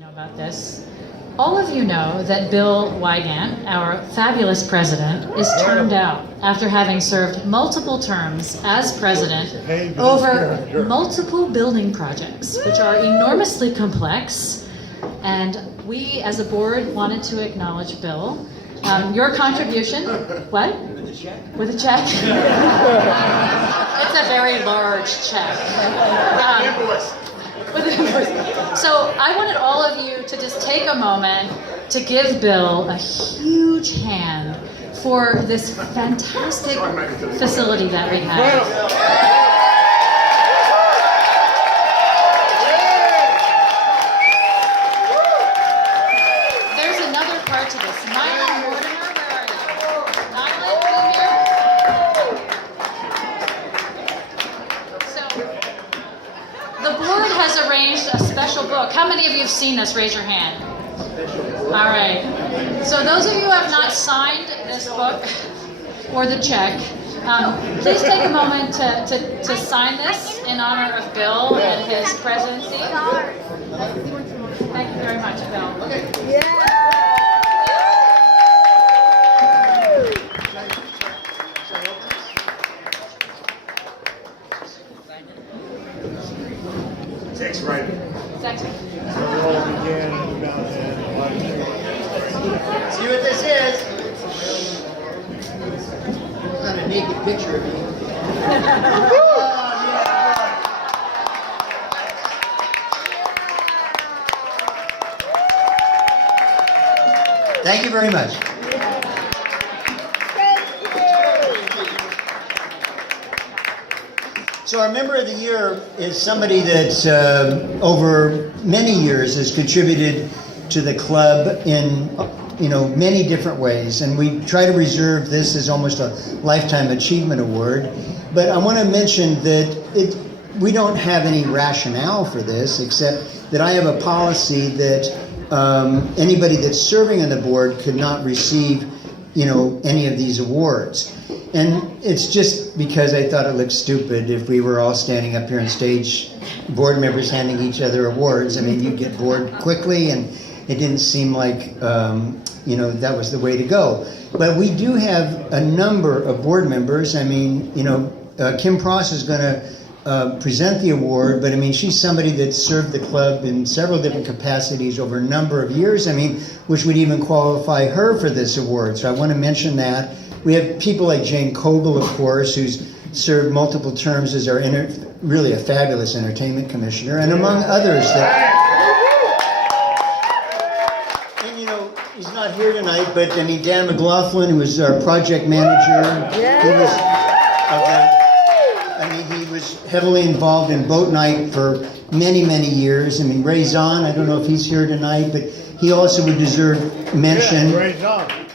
know about this. All of you know that Bill Wygant, our fabulous president, is termed out after having served multiple terms as president over multiple building projects, which are enormously complex. And we, as a board, wanted to acknowledge Bill. Your contribution, what? With a check. With a check? It's a very large check. With an invoice. So I wanted all of you to just take a moment to give Bill a huge hand for this fantastic facility that we have. There's another part to this. Nylan Mortimer, where are you? Nylan, come here. So, the board has arranged a special book. How many of you have seen this? Raise your hand. All right. So those of you who have not signed this book or the check, please take a moment to sign this in honor of Bill and his presidency. Thank you very much, Bill. Yeah. Text writing. Text. We'll begin in about See what this is. Got a naked picture of me. Thank you very much. So our member of the year is somebody that over many years has contributed to the club in many different ways, and we try to reserve this as almost a lifetime achievement award. But I want to mention that we don't have any rationale for this, except that I have a policy that anybody that's serving on the board could not receive any of these awards. And it's just because I thought it looked stupid if we were all standing up here on stage, board members handing each other awards. I mean, you'd get bored quickly, and it didn't seem like, that was the way to go. But we do have a number of board members. I mean, Kim Pross is going to present the award, but I mean, she's somebody that served the club in several different capacities over a number of years, which would even qualify her for this award. So I want to mention that. We have people like Jane Coble, of course, who's served multiple terms as our really a fabulous entertainment commissioner, and among others that. And he's not here tonight, but Dan McLaughlin, who was our project manager, he was heavily involved in Boat Night for many, many years. Ray Zahn, I don't know if he's here tonight, but he also would deserve mention. Yeah, Ray Zahn.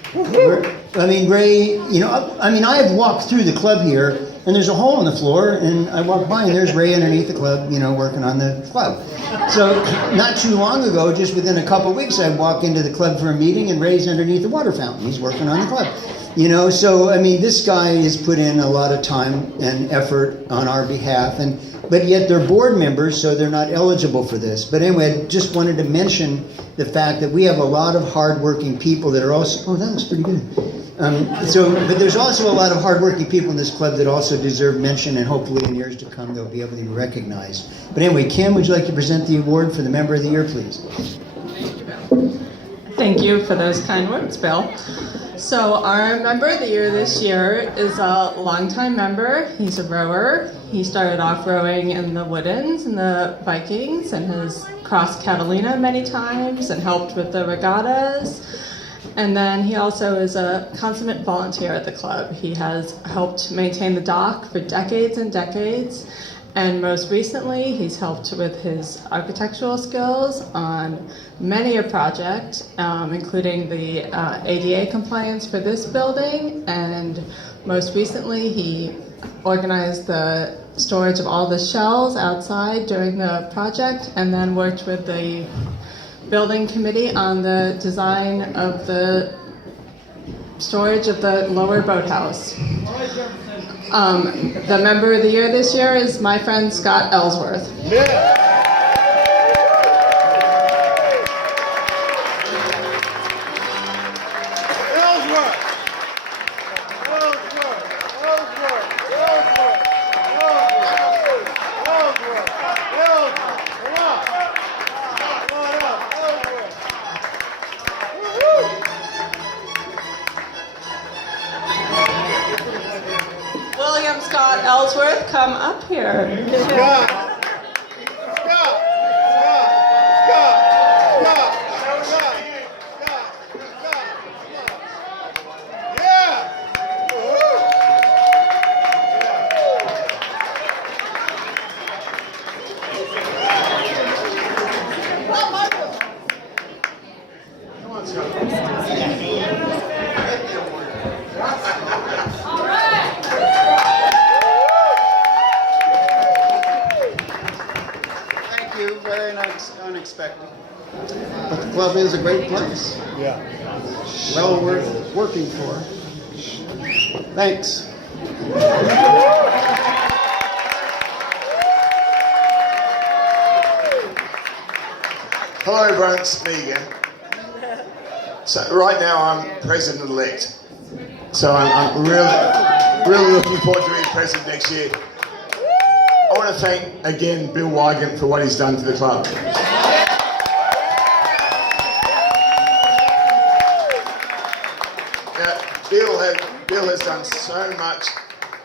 Ray, I have walked through the club here, and there's a hole in the floor, and I walk by, and there's Ray underneath the club, working on the club. So not too long ago, just within a couple of weeks, I walk into the club for a meeting, and Ray's underneath the water fountain. He's working on the club. So, this guy has put in a lot of time and effort on our behalf, but yet they're board members, so they're not eligible for this. But anyway, I just wanted to mention the fact that we have a lot of hardworking people that are also, that was pretty good. But there's also a lot of hardworking people in this club that also deserve mention, and hopefully in years to come they'll be able to be recognized. But anyway, Kim, would you like to present the award for the Member of the Year, please? Thank you, Bill. Thank you for those kind words, Bill. So our Member of the Year this year is a longtime member. He's a rower. He started off rowing in the Woodens and the Vikings and has crossed Catalina many times and helped with the regattas. And then he also is a consummate volunteer at the club. He has helped maintain the dock for decades and decades. And most recently, he's helped with his architectural skills on many a project, including the ADA compliance for this building. And most recently, he organized the storage of all the shells outside during the project, and then worked with the building committee on the design of the storage of the lower boathouse. The Member of the Year this year is my friend Scott Ellsworth. Yeah. come up here. Scott! Scott! Yeah! Come on, Scott. Thank you. Very nice, unexpected. But the club is a great place. Yeah. Well worth working for. Thanks. Hello everyone, it's me again. So right now I'm president-elect. So I'm really looking forward to being president next year. I want to thank again Bill Wygant for what he's done to the club. Bill has done so much,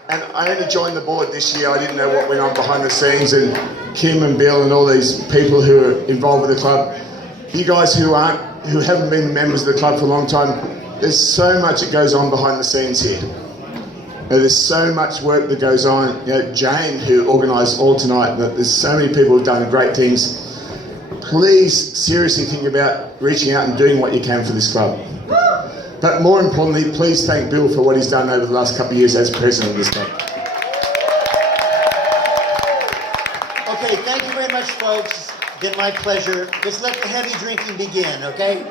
and I only joined the board this year. I didn't know what went on behind the scenes, and Kim and Bill and all these people who are involved with the club. You guys who haven't been members of the club for a long time, there's so much that goes on behind the scenes here. There's so much work that goes on. Jane, who organised all tonight, there's so many people who've done great things. Please seriously think about reaching out and doing what you can for this club. But more importantly, please thank Bill for what he's done over the last couple of years as president of this club. Okay, thank you very much, folks. It's been my pleasure. Just let the heavy drinking begin, okay?